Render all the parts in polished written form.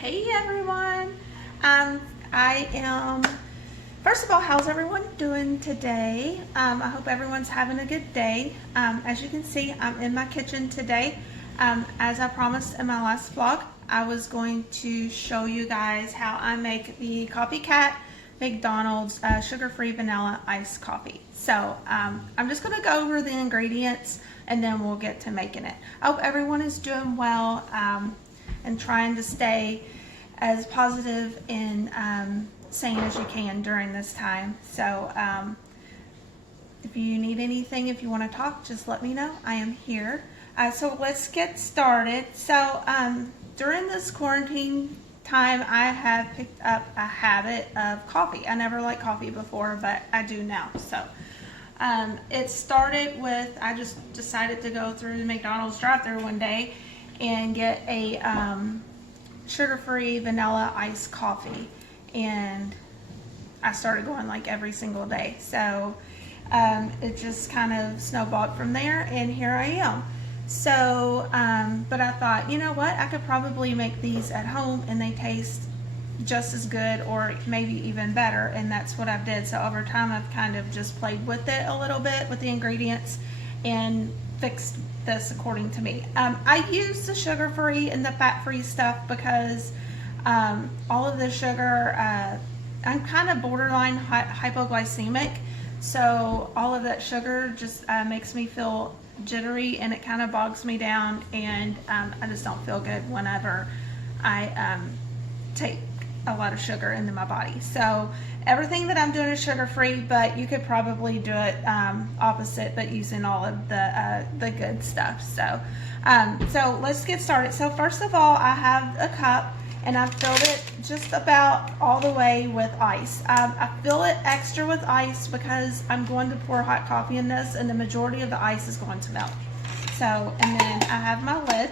Hey everyone. First of all, how's everyone doing today? I hope everyone's having a good day. As you can see, I'm in my kitchen today. As I promised in my last vlog, I was going to show you guys how I make the Copycat McDonald's sugar-free vanilla iced coffee. So I'm just gonna go over the ingredients and then we'll get to making it. I hope everyone is doing well and trying to stay as positive and sane as you can during this time. So if you need anything, if you want to talk, just let me know. I am here. So let's get started. So during this quarantine time, I have picked up a habit of coffee. I never liked coffee before, but I do now. So it started with, I just decided to go through the McDonald's drive-thru one day and get a sugar-free vanilla iced coffee, and I started going like every single day. So it just kind of snowballed from there, and here I am. So but I thought, you know what, I could probably make these at home and they taste just as good or maybe even better, and that's what I did. So over time I've kind of just played with it a little bit with the ingredients and fixed this according to me. I use the sugar-free and the fat-free stuff because all of the sugar, I'm kind of borderline hypoglycemic, so all of that sugar just makes me feel jittery and it kind of bogs me down, and I just don't feel good whenever I take a lot of sugar into my body. So everything that I'm doing is sugar-free, but you could probably do it opposite, but using all of the good stuff. So so let's get started. So first of all, I have a cup and I filled it just about all the way with ice. I fill it extra with ice because I'm going to pour hot coffee in this, and the majority of the ice is going to melt. So, and then I have my lid.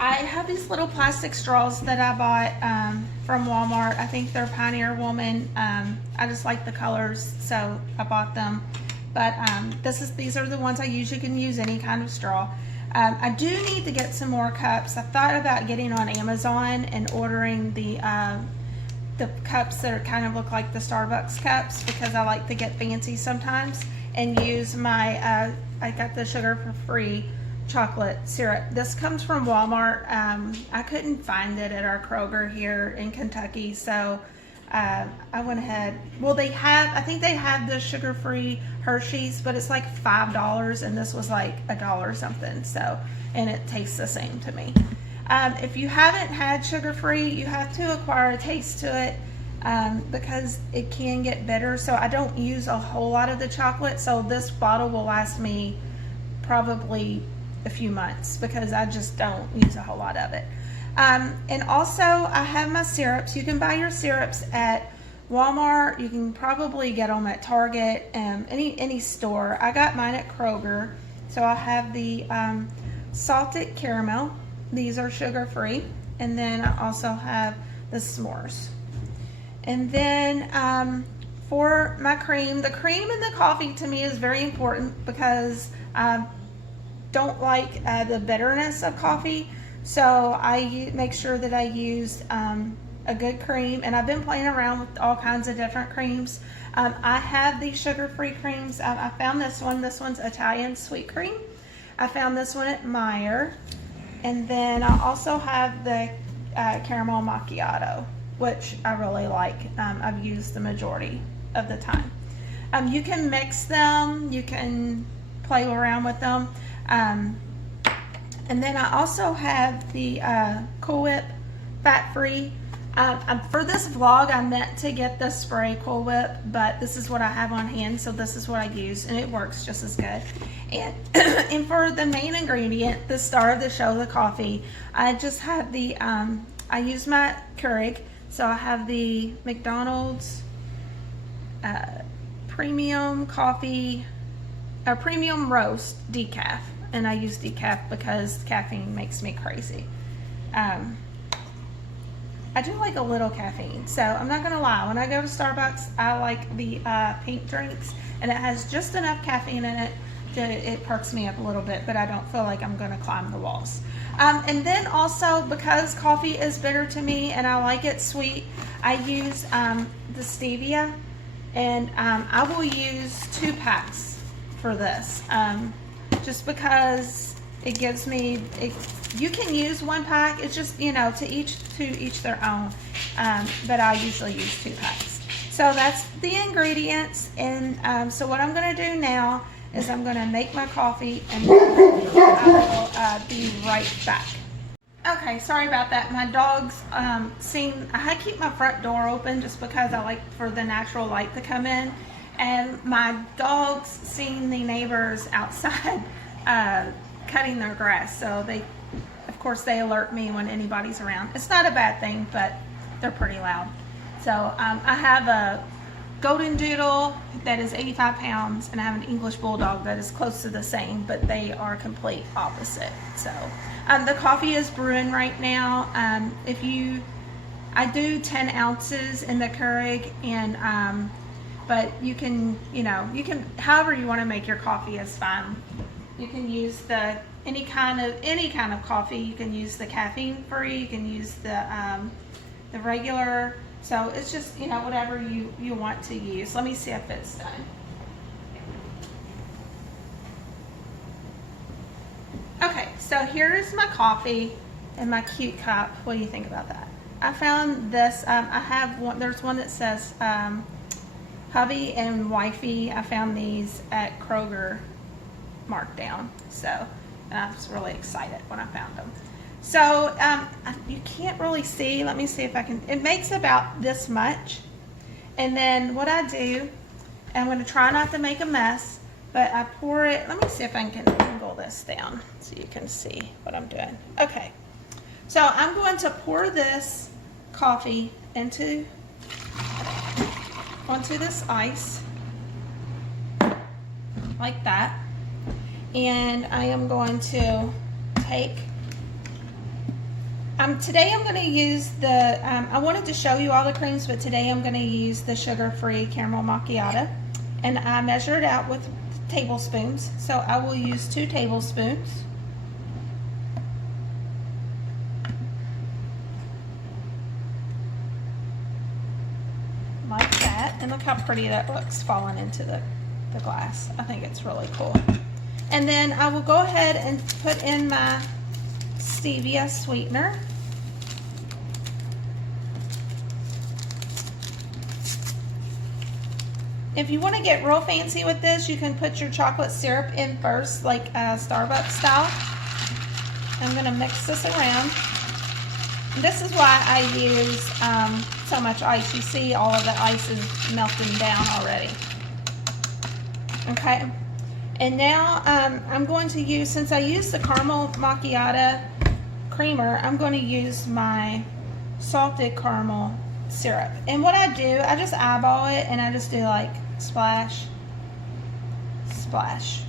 I have these little plastic straws that I bought from Walmart. I think they're Pioneer Woman. I just like the colors, so I bought them. But these are the ones I use. You can use any kind of straw. I do need to get some more cups. I thought about getting on Amazon and ordering the cups that are kind of look like the Starbucks cups, because I like to get fancy sometimes, and use my, I got the sugar-free chocolate syrup. This comes from Walmart. I couldn't find it at our Kroger here in Kentucky, so I went ahead. Well, I think they have the sugar-free Hershey's, but it's like $5, and this was like $1 something. So, and it tastes the same to me. If you haven't had sugar-free, you have to acquire a taste to it because it can get bitter. So I don't use a whole lot of the chocolate. So this bottle will last me probably a few months because I just don't use a whole lot of it. And also I have my syrups. You can buy your syrups at Walmart. You can probably get them at Target, any store. I got mine at Kroger. So I have the salted caramel. These are sugar-free. And then I also have the s'mores. And then for my cream, the cream in the coffee to me is very important because don't like the bitterness of coffee, so I make sure that I use a good cream, and I've been playing around with all kinds of different creams. I have these sugar-free creams. I found this one's Italian sweet cream. I found this one at Meijer, and then I also have the caramel macchiato, which I really like. I've used the majority of the time. You can mix them, you can play around with them. And then I also have the Cool Whip fat-free. For this vlog, I meant to get the spray Cool Whip, but this is what I have on hand, so this is what I use, and it works just as good. And, and for the main ingredient, the star of the show, the coffee, I just have the, I use my Keurig, so I have the McDonald's premium coffee, premium roast decaf. And I use decaf because caffeine makes me crazy. I do like a little caffeine, so I'm not gonna lie. When I go to Starbucks, I like the pink drinks, and it has just enough caffeine in it it perks me up a little bit, but I don't feel like I'm going to climb the walls. And then also, because coffee is bitter to me and I like it sweet, I use the stevia, and I will use 2 packs for this, just because it gives me, you can use 1 pack, it's just, you know, to each their own, but I usually use 2 packs. So that's the ingredients, and so what I'm going to do now is I'm going to make my coffee, and I will be right back. Okay, sorry about that. My dogs I had to keep my front door open just because I like for the natural light to come in, and my dogs seen the neighbors outside cutting their grass, so of course they alert me when anybody's around. It's not a bad thing, but they're pretty loud. So I have a golden doodle that is 85 pounds, and I have an English bulldog that is close to the same, but they are complete opposite. So the coffee is brewing right now. I do 10 ounces in the Keurig, and but you can however you want to make your coffee is fine. You can use any kind of coffee. You can use the caffeine free. You can use the regular. So it's just, whatever you want to use. Let me see if it's done. Okay, so here's my coffee in my cute cup. What do you think about that? I found this. I have one. There's one that says hubby and wifey. I found these at Kroger marked down. So, and I was really excited when I found them. So you can't really see. Let me see if I can. It makes about this much. And then what I do, I'm going to try not to make a mess, but I pour it. Let me see if I can angle this down so you can see what I'm doing. Okay. So I'm going to pour this coffee onto this ice like that. And I am going to take today I'm going to use the, I wanted to show you all the creams, but today I'm going to use the sugar-free caramel macchiato. And I measured it out with tablespoons. So I will use 2 tablespoons. Like that. And look how pretty that looks falling into the glass. I think it's really cool. And then I will go ahead and put in my stevia sweetener. If you want to get real fancy with this, you can put your chocolate syrup in first, like Starbucks style. I'm going to mix this around. This is why I use so much ice. You see all of the ice is melting down already. Okay. And now I'm going to use, since I used the caramel macchiato creamer, I'm going to use my salted caramel syrup. And what I do, I just eyeball it, and I just do like splash, splash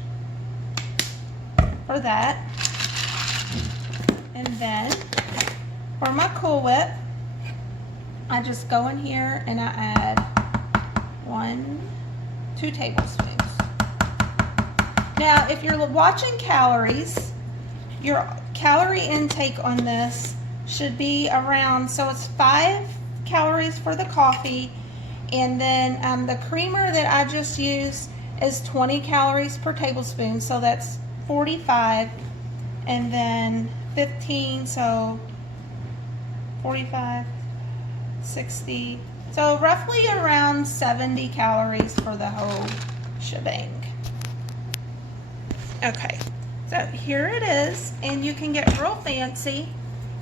for that. And then for my Cool Whip, I just go in here and I add 2 tablespoons. Now, if you're watching calories, your calorie intake on this should be around, so it's 5 calories for the coffee, and then the creamer that I just used is 20 calories per tablespoon, so that's 45, and then 15, so 45, 60, so roughly around 70 calories for the whole shebang. Okay, so here it is, and you can get real fancy,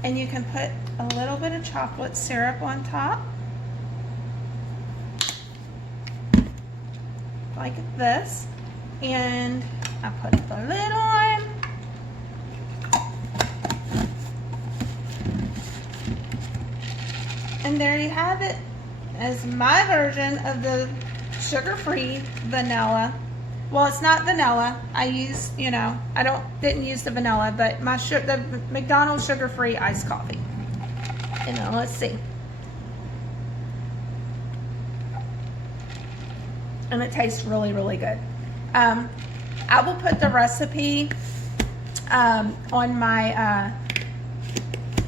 and you can put a little bit of chocolate syrup on top, like this, and I put the lid on, and there you have it, as my version of the sugar-free vanilla. Well, it's not vanilla. I use, I didn't use the vanilla, but the McDonald's sugar-free iced coffee. And then let's see. And it tastes really, really good. I will put the recipe on my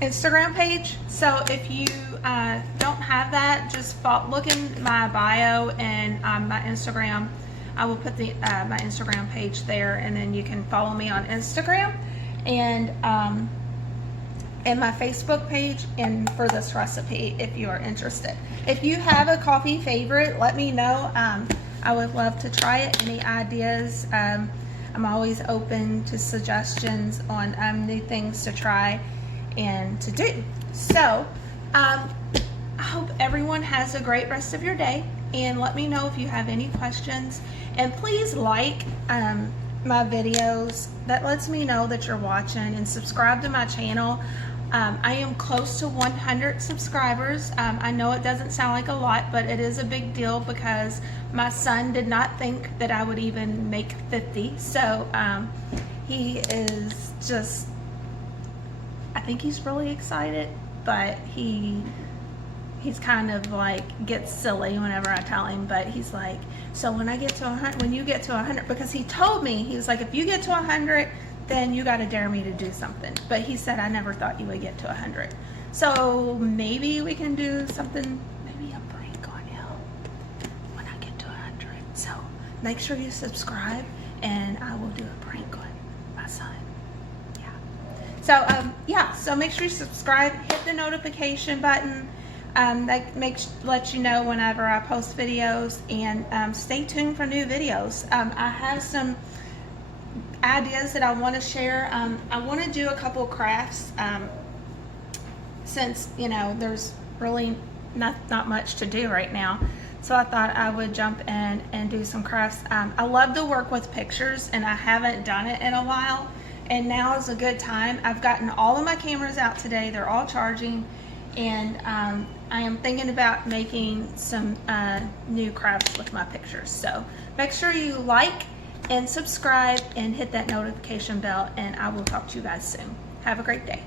Instagram page. So if you don't have that, just look in my bio and my Instagram. I will put the my Instagram page there, and then you can follow me on Instagram and my Facebook page and for this recipe if you are interested. If you have a coffee favorite, let me know. I would love to try it. Any ideas? I'm always open to suggestions on new things to try and to do. So I hope everyone has a great rest of your day, and let me know if you have any questions, and please like my videos. That lets me know that you're watching, and subscribe to my channel. I am close to 100 subscribers. I know it doesn't sound like a lot, but it is a big deal because my son did not think that I would even make 50. So he is just, I think he's really excited, but he's kind of like gets silly whenever I tell him. But he's like, so when I get to 100, when you get to 100, because he told me, he was like, if you get to 100, then you got to dare me to do something. But he said, I never thought you would get to 100. So maybe we can do something, maybe a prank on you when I get to 100. So make sure you subscribe, and I will do a prank on my son. So so make sure you subscribe, hit the notification button. That lets you know whenever I post videos, and stay tuned for new videos. I have some ideas that I want to share. I want to do a couple crafts since there's really not much to do right now. So I thought I would jump in and do some crafts. I love to work with pictures, and I haven't done it in a while. And now is a good time. I've gotten all of my cameras out today. They're all charging. And I am thinking about making some new crafts with my pictures. So make sure you like and subscribe and hit that notification bell. And I will talk to you guys soon. Have a great day.